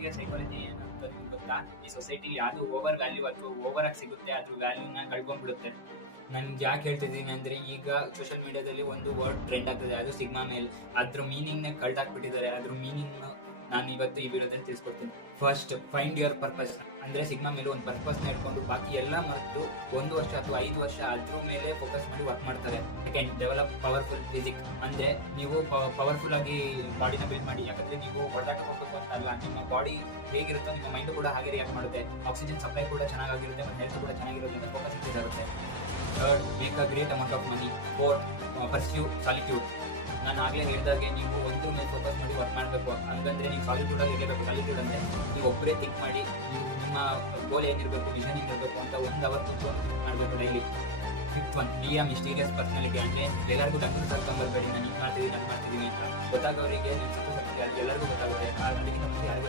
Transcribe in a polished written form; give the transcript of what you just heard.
ವ್ಯಕ್ತಿಗೆ ಸೈಕಾಲಜಿ ಏನು ಅಂತ ನಿಮ್ಗೆ ಗೊತ್ತಾ? ಈ ಸೊಸೈಟಿಲಿ ಯಾವುದು ಓವರ್ ವ್ಯಾಲ್ಯೂ ಅಥವಾ ಓವರ್ ಆಗಿ ಸಿಗುತ್ತೆ ಅದ್ರ ವ್ಯಾಲ್ಯೂನ ಕಳ್ಕೊಂಡ್ಬಿಡುತ್ತೆ. ನನ್ಗೆ ಯಾಕೆ ಹೇಳ್ತಿದ್ದೀನಿ ಅಂದ್ರೆ, ಈಗ ಸೋಷಿಯಲ್ ಮೀಡಿಯಾದಲ್ಲಿ ಒಂದು ವರ್ಡ್ ಟ್ರೆಂಡ್ ಆಗ್ತದೆ, ಅದು ಸಿಗ್ಮಾ ಮೇಲ್. ಅದ್ರ ಮೀನಿಂಗ್ ನ ಕಳ್ದಾಕ್ಬಿಟ್ಟಿದ್ದಾರೆ. ಅದ್ರ ಮೀನಿಂಗ್ ನಾನು ಇವತ್ತು ಈ ವಿಡಿಯೋದಲ್ಲಿ ತಿಳಿಸ್ಕೊಡ್ತೀನಿ. First, find your purpose. ಅಂದ್ರೆ ಸಿಗ್ಮಾ ಮೇಲೆ ಒಂದು ಪರ್ಪಸ್ ನ ಇಟ್ಕೊಂಡು ಬಾಕಿ ಎಲ್ಲ ಮರೆತು 1 ವರ್ಷ ಅಥವಾ 5 ವರ್ಷ ಅದ್ರ ಮೇಲೆ ಫೋಕಸ್ ಮಾಡಿ ವರ್ಕ್ ಮಾಡ್ತಾರೆ. Second, develop powerful physique. ಅಂದ್ರೆ ನೀವು ಪವರ್ಫುಲ್ ಆಗಿ ಬಾಡಿನ ಬಿಲ್ಡ್ ಮಾಡಿ. ಯಾಕಂದ್ರೆ ನೀವು ಹೊಡೆದಾಟ ಹೋಗ್ಬೇಕು ಅಂತ ಅಲ್ಲ, ನಿಮ್ಮ ಬಾಡಿ ಹೇಗಿರುತ್ತೋ ನಿಮ್ಮ ಮೈಂಡ್ ಕೂಡ ಹಾಗೆ ರಿಯಾಕ್ಟ್ ಮಾಡುತ್ತೆ. ಆಕ್ಸಿಜನ್ ಸಪ್ಲೈ ಕೂಡ ಚೆನ್ನಾಗಿರುತ್ತೆ ಮತ್ತು ಹೆಲ್ತ್ ಕೂಡ ಚೆನ್ನಾಗಿರೋದ್ರಿಂದ ಫೋಕಸ್ ಇನ್ಕ್ರೀಸ್ ಆಗುತ್ತೆ. Third, make a great amount of money. Fourth, pursue solitude. ನಾನು ಆಗಲೇ ಹೇಳಿದಾಗೆ ನೀವು ಒಂದು ಮೇಲೆ ಫೋಕಸ್ ಮಾಡಿ ವರ್ಕ್ ಮಾಡಬೇಕು. ಹಂಗಂದ್ರೆ ನೀವು ಸಾಲಿಟ್ಯೂಡ್ ಆಗಿ ಇರಬೇಕು. ಸಾಲಿಟ್ಯೂಡ್ ಅಂದ್ರೆ ನೀವು ಒಬ್ಬರೇ ಥಿಂಕ್ ಮಾಡಿ ನೀವು ನಿಮ್ಮ ಗೋಲ್ ಏನಿರಬೇಕು, ವಿಷನ್ ಏನಿರಬೇಕು ಅಂತ 1 ಅವರ್ ಕೂತ್ಕೊಂಡು ಥಿಂಕ್ ಮಾಡಬೇಕು daily. Fifth one, be a mysterious personality. ಅಂದ್ರೆ ಎಲ್ಲರಿಗೂ ಡಾಕ್ಟರ್ ಸರ್ಕೊಂಬರ್ಬೇಡಿ, ನಾನು ಹಿಂಗೆ ಮಾಡ್ತಿದ್ದೀನಿ ಅಂತ ಗೊತ್ತಾಗೋರಿಗೆ ನೀವು ಎಲ್ಲರಿಗೂ ಗೊತ್ತಾಗುತ್ತೆ. ಅದಕ್ಕಿಂತ ಮುಂಚೆ ಯಾರಿಗೂ